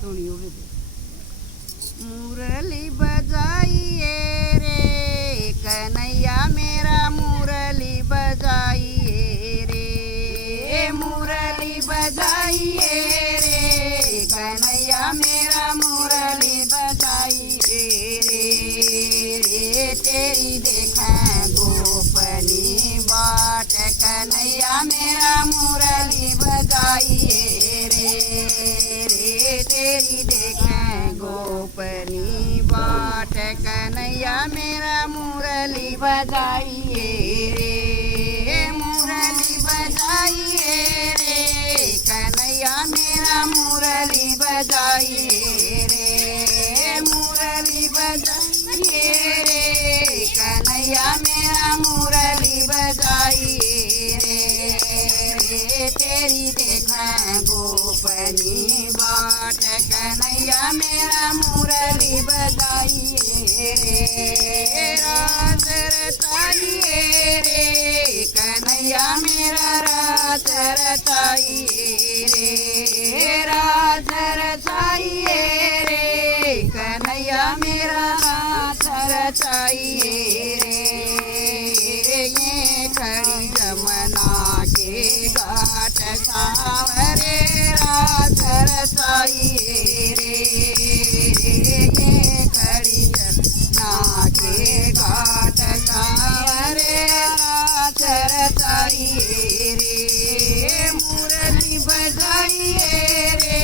मुरली बजाइए रे कन्हैया मेरा मुरली बजाइए रे, मुरली बजाइए रे कन्हैया मेरा मुरली बजाइए रे। तेरी देखा गोपनी बाट कन्हैया मेरा मुरली बजाइए रे। तेरी देखा गोपनी बाट कन्हैया मेरा मुरली बजाइए रे, मुरली बजाइए रे कन्हैया मेरा मुरली बजाइए रे, मुरली बजाइए रे कन्हैया मेरा मुरली बजाइए रे। तेरी देखा गोपनी बाट कन्हैया मेरा मुरली बजाइए रे। रात रचाइए रे कन्हैया मेरा रात रचाइए रे, रात रचाइए रे कन्हैया मेरा रात रचाइए रे। ये खड़ी जमुना के घाट सावरे रात रचाइए रे। ये खड़ी जमुना के घाट सावरे रात रचाइए रे। मुरली बजाइए रे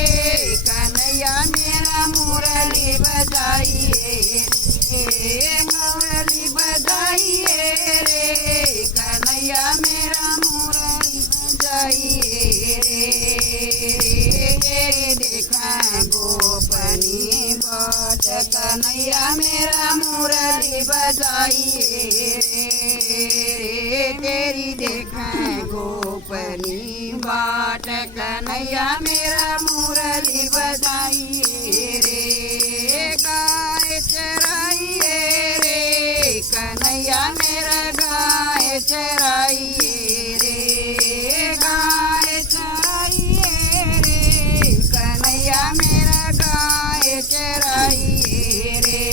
कन्हैया मेरा मुरली बजाइए रे, मुरली बजाइए रे कन्हैया मेरा मुरली बजाइए रे। देखा गोपनी बाट कन्हैया मेरा मुरली बजाइए रे। तेरी देखा गोपनी बाट कन्हैया मेरा मुरली बजाइए रे। गाय चराइए रे कन्हैया मेरा गाय चराइए रे, गाय चराइए रे कन्हैया मेरा गाय चराइए रे।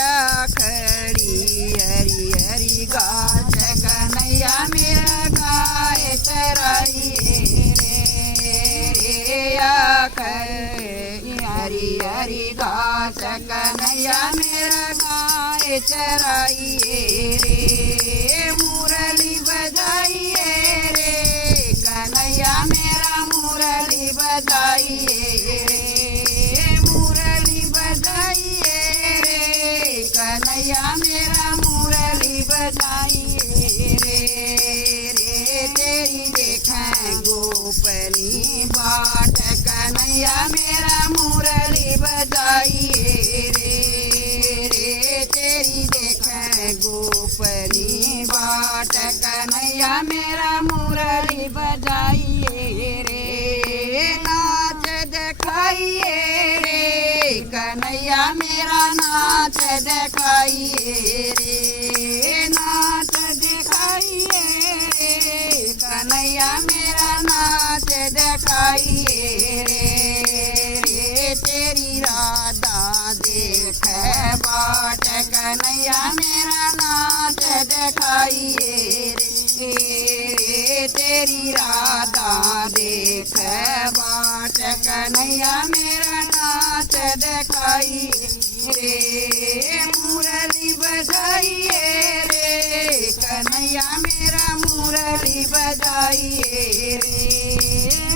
आखड़ी हरी हरी घास कन्हैया मेरा गाय चराइए रे। आखड़ी हरी हरी घास कन्हैया मेरा गाय चराइए रे। मुरली बजाइए रे कन्हैया मेरा मुरली बजाइए रे, मुरली बजाइए रे कन्हैया मेरा मुरली बजाइए रे। तेरी देखा गोपनी बाट कन्हैया मेरा मुरली बजाइए रे। तेरी देखा गोपनी बाट कन्हैया मेरा मुरली बजाइए रे। नाच दिखाइए रे कन्हैया मेरा नाच दिखाइए रे, नाच दिखाइए रे कन्हैया मेरा नाच दिखाइए रे। तेरी राधा देख बाट कन्हैया मेरा नाच दिखाइए रे। तेरी राधा देख बाट कन्हैया मेरा नाच दिखाइए रे। मुरली बजाइए रे कन्हैया मेरा मुरली बजाइए रे,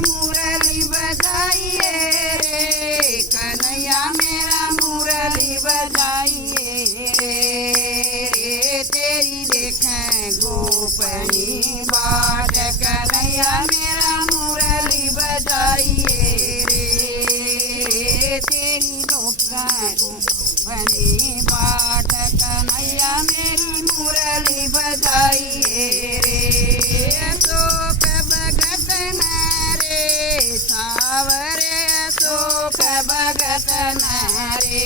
मुरली बजाइए रे कन्हैया मेरा मुरली बजाइए रे। तेरी देखा गोपनी बाट कन्हैया मेरा मुरली बजाइए रे। तेरी देखा गोपनी बाट कन्हैया मेरी मुरली बजाइए रे। अशोक भगत न रे सावरे, अशोक भगत न रे,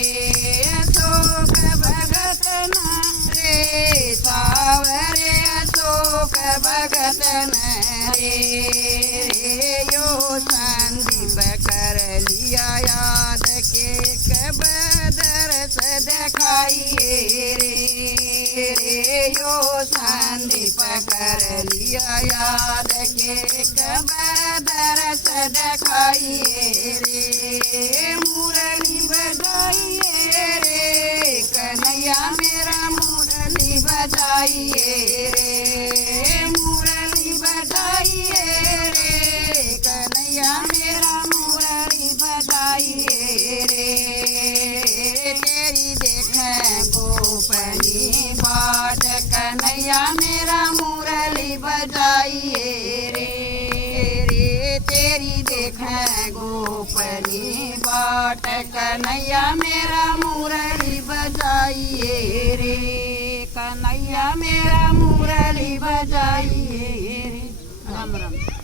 अशोक भगत न रे सावरे, अशोक भगत न रे। यो संदीप करली लिया याद के कब दरस दिखाइए रे यो संदीप कर लिया याद के कब दरस दिखाइए रे मुरली बजाइए रे कन्हैया मेरा मुरली बजाइए रे मुरली बजाइए रे कन्हैया मेरा मुरली बजाइए रे तेरी देखें गोपनी बाट कन्हैया मेरा मुरली बजाइए रे तेरी देखें गोपनी बाट कन्हैया मेरा मुरली बजाइए रे कन्हैया मेरा मुरली बजाइए रे। राम राम।